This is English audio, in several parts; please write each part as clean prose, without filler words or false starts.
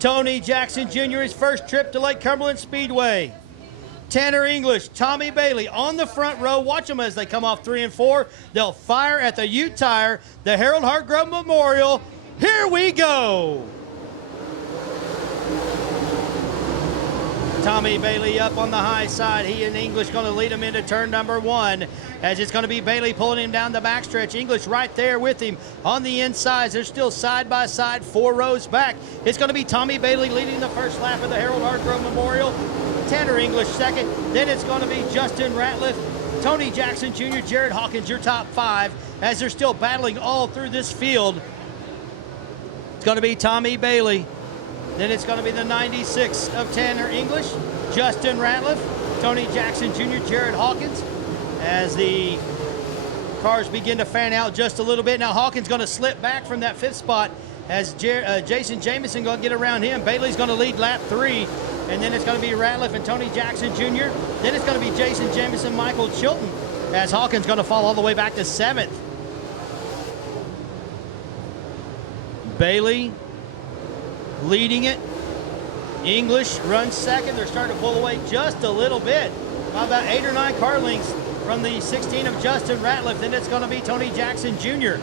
Tony Jackson Jr., his first trip to Lake Cumberland Speedway. Tanner English, Tommy Bailey on the front row. Watch them as they come off 3 and 4. They'll fire at the Ute Tire, the Harold Hardgrove Memorial. Here we go. Tommy Bailey up on the high side. He and English going to lead him into turn number 1, as it's going to be Bailey pulling him down the backstretch. English right there with him on the inside. They're still side by side, 4 rows back. It's going to be Tommy Bailey leading the first lap of the Harold Hardgrove Memorial. Tanner English second. Then it's going to be Justin Ratliff, Tony Jackson Jr., Jared Hawkins, your top 5, as they're still battling all through this field. It's going to be Tommy Bailey. Then it's going to be the 96 of Tanner English, Justin Ratliff, Tony Jackson Jr., Jared Hawkins, as the cars begin to fan out just a little bit. Now Hawkins going to slip back from that 5th spot as Jason Jamison going to get around him. Bailey's going to lead lap 3, and then it's going to be Ratliff and Tony Jackson Jr. Then it's going to be Jason Jamison, Michael Chilton, as Hawkins going to fall all the way back to 7th. Bailey leading it. English runs second. They're starting to pull away just a little bit, about 8 or 9 car lengths from the 16 of Justin Ratliff. Then it's going to be Tony Jackson Jr.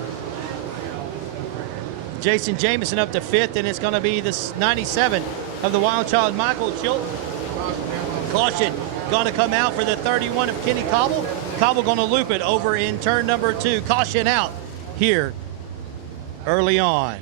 Jason Jamison up to 5th, and it's going to be the 97 of the Wild Child, Michael Chilton. Caution going to come out for the 31 of Kenny Cobble. Cobble going to loop it over in turn number 2. Caution out here early on.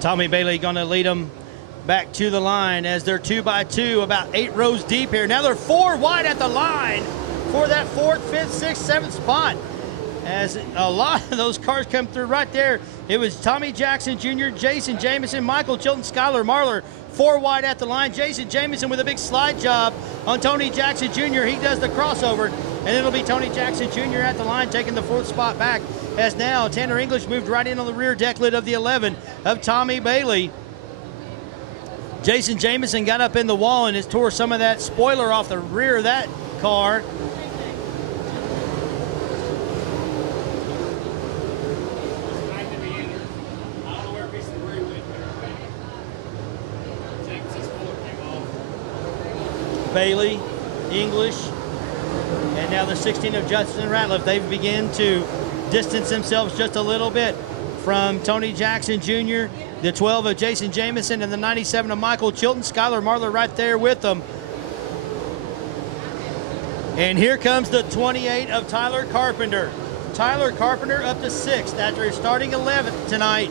Tommy Bailey going to lead them back to the line as they're 2 by 2, about 8 rows deep here. Now they're 4 wide at the line for that 4th, 5th, 6th, 7th spot, as a lot of those cars come through right there. It was Tommy Jackson Jr., Jason Jamison, Michael Chilton, Skylar Marlar, 4 wide at the line. Jason Jamison with a big slide job on Tony Jackson Jr. He does the crossover, and it'll be Tony Jackson Jr. at the line taking the 4th spot back, as now Tanner English moved right in on the rear deck lid of the 11 of Tommy Bailey. Jason Jamison got up in the wall and has tore some of that spoiler off the rear of that car. Bailey, English, and now the 16 of Justin Ratliff. They've begun to distance themselves just a little bit from Tony Jackson Jr., the 12 of Jason Jamison, and the 97 of Michael Chilton. Skylar Marlar right there with them. And here comes the 28 of Tyler Carpenter. Tyler Carpenter up to 6th after starting 11th tonight.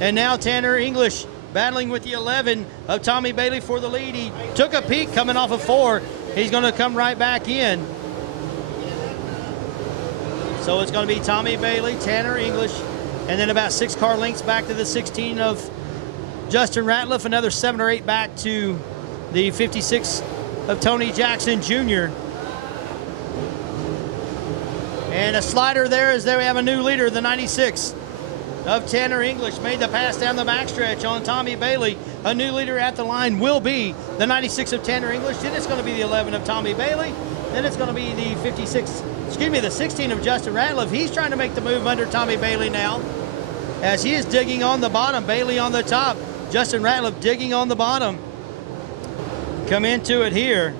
And now Tanner English battling with the 11 of Tommy Bailey for the lead. He took a peek coming off of 4. He's going to come right back in. So it's going to be Tommy Bailey, Tanner English, and then about 6 car lengths back to the 16 of Justin Ratliff, another 7 or 8 back to the 56 of Tony Jackson Jr. And a slider there as there we have a new leader, the 96 of Tanner English made the pass down the backstretch on Tommy Bailey. A new leader at the line will be the 96 of Tanner English. Then it's going to be the 11 of Tommy Bailey. Then it's going to be the the 16 of Justin Ratliff. He's trying to make the move under Tommy Bailey now, as he is digging on the bottom. Bailey on the top, Justin Ratliff digging on the bottom. Come into it here.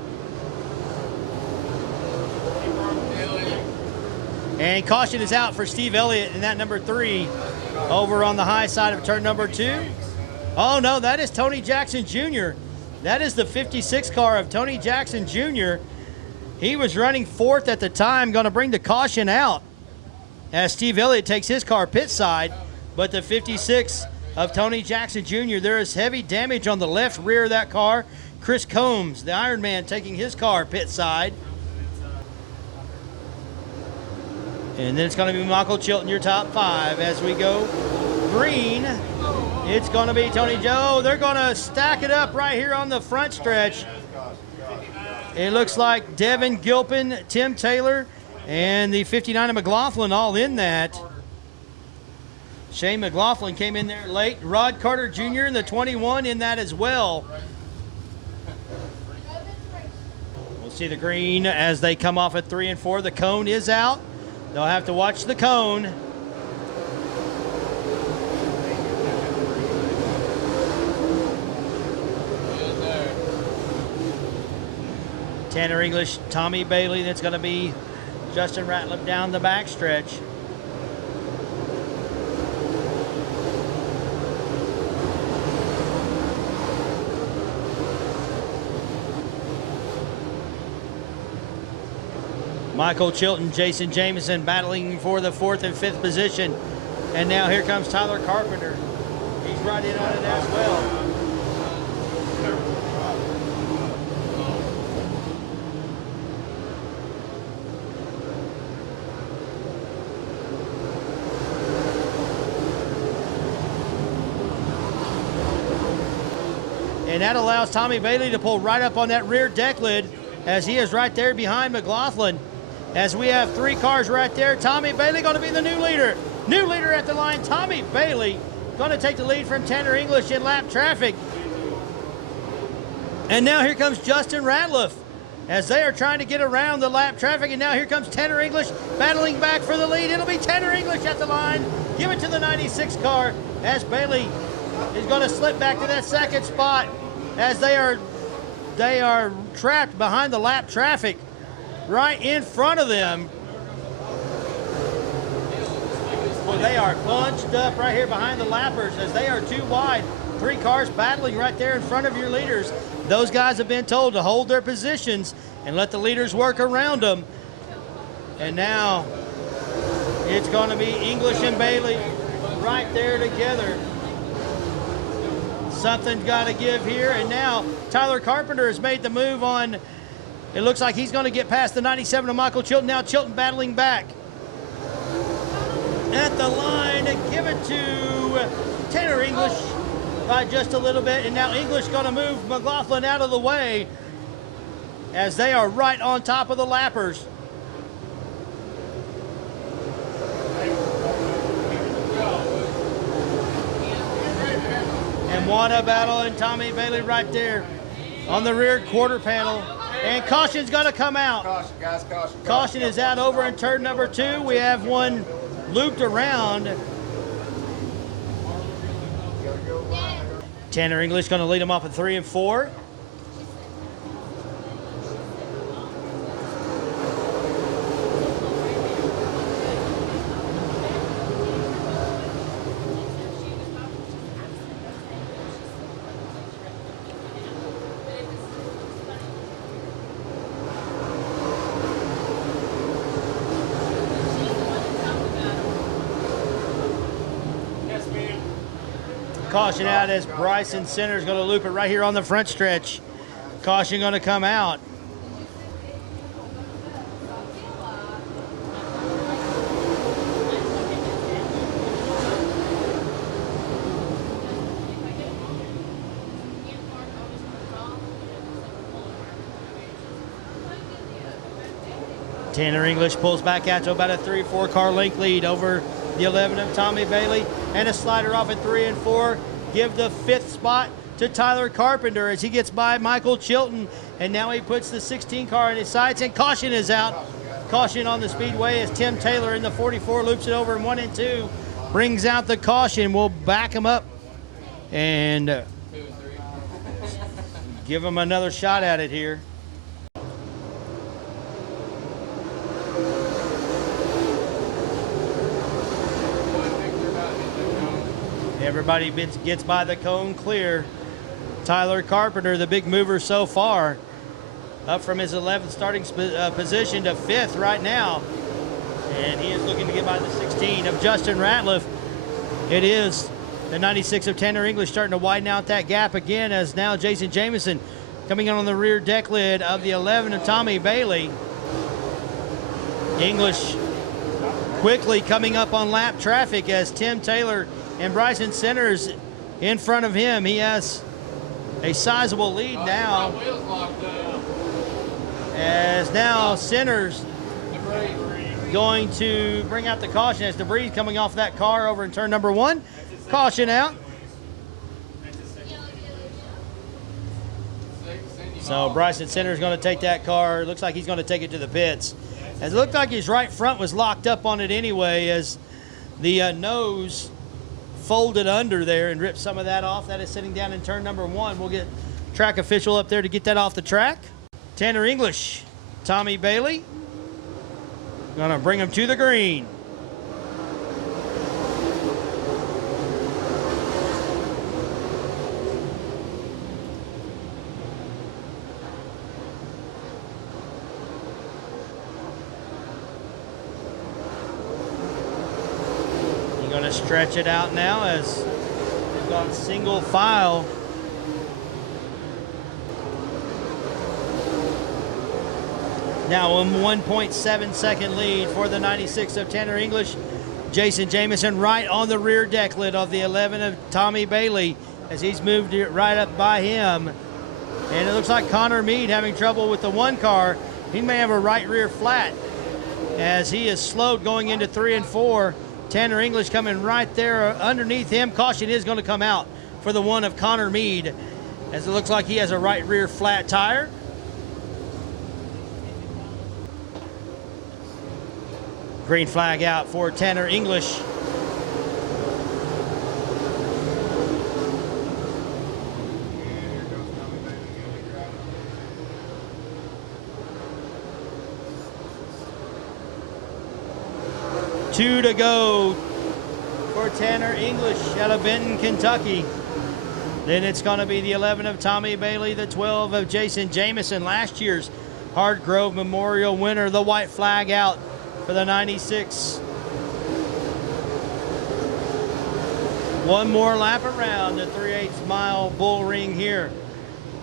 And caution is out for Steve Elliott in that number 3 over on the high side of turn number 2. Oh no, that is Tony Jackson Jr. That is the 56 car of Tony Jackson Jr. He was running 4th at the time, going to bring the caution out as Steve Elliott takes his car pit side. But the 56 of Tony Jackson Jr., there is heavy damage on the left rear of that car. Chris Combs, the Iron Man, taking his car pit side. And then it's going to be Michael Chilton, your top 5, as we go green. It's going to be Tony Joe. They're going to stack it up right here on the front stretch. It looks like Devin Gilpin, Tim Taylor, and the 59 of McLaughlin all in that. Shane McLaughlin came in there late. Rod Carter Jr. in the 21 in that as well. We'll see the green as they come off at 3 and 4. The cone is out. They'll have to watch the cone. Tanner English, Tommy Bailey. That's going to be Justin Ratliff down the backstretch. Michael Chilton, Jason Jameson battling for the 4th and 5th position. And now here comes Tyler Carpenter. He's right in on it as well. And that allows Tommy Bailey to pull right up on that rear deck lid as he is right there behind McLaughlin. As we have 3 cars right there, Tommy Bailey going to be the new leader. New leader at the line, Tommy Bailey going to take the lead from Tanner English in lap traffic. And now here comes Justin Ratliff as they are trying to get around the lap traffic. And now here comes Tanner English battling back for the lead. It'll be Tanner English at the line. Give it to the 96 car as Bailey is going to slip back to that 2nd spot as they are trapped behind the lap traffic right in front of them. Well, they are bunched up right here behind the lappers as they are too wide. 3 cars battling right there in front of your leaders. Those guys have been told to hold their positions and let the leaders work around them. And now it's going to be English and Bailey right there together. Something's got to give here, and now Tyler Carpenter has made the move on. It looks like he's going to get past the 97 of Michael Chilton. Now Chilton battling back at the line. Give it to Tanner English by just a little bit, and now English going to move McLaughlin out of the way as they are right on top of the lappers. And Juana Battle and Tommy Bailey right there on the rear quarter panel. And caution's going to come out. Caution, guys, caution. Caution is out over in turn number 2. We have one looped around. Tanner English going to lead them off at 3 and 4. Caution out as Bryson Center is going to loop it right here on the front stretch. Caution going to come out. Tanner English pulls back out to about a 3-4 car length lead over the 11 of Tommy Bailey, and a slider off at 3 and 4. Give the 5th spot to Tyler Carpenter as he gets by Michael Chilton, and now he puts the 16 car in his sights, and caution is out. Caution on the Speedway as Tim Taylor in the 44 loops it over in 1 and 2, brings out the caution. We'll back him up and give him another shot at it here. Everybody gets by the cone clear. Tyler Carpenter, the big mover so far, up from his 11th starting position to 5th right now. And he is looking to get by the 16 of Justin Ratliff. It is the 96 of Tanner English starting to widen out that gap again as now Jason Jameson coming in on the rear deck lid of the 11 of Tommy Bailey. English quickly coming up on lap traffic as Tim Taylor and Bryson Centers in front of him. He has a sizable lead now. As now Centers going to bring out the caution as debris coming off that car over in turn number 1. Caution out. So Bryson Center is going to take that car. Looks like he's going to take it to the pits. As it looked like his right front was locked up on it anyway, as the nose folded under there and ripped some of that off. That is sitting down in turn number 1. We'll get track official up there to get that off the track. Tanner English, Tommy Bailey, gonna bring him to the green. You're gonna stretch it out now as we've got single file. Now a 1.7 second lead for the 96 of Tanner English. Jason Jamison right on the rear deck lid of the 11 of Tommy Bailey as he's moved it right up by him. And it looks like Connor Mead having trouble with the 1 car. He may have a right rear flat as he is slowed going into 3 and 4. Tanner English coming right there underneath him. Caution is going to come out for the 1 of Connor Mead as it looks like he has a right rear flat tire. Green flag out for Tanner English. Two to go for Tanner English out of Benton, Kentucky. Then it's going to be the 11 of Tommy Bailey, the 12 of Jason Jamison, last year's Hardgrove Memorial winner. The white flag out for the 96. One more lap around the 3/8 mile bull ring here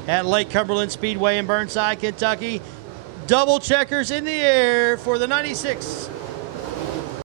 at Lake Cumberland Speedway in Burnside, Kentucky. Double checkers in the air for the 96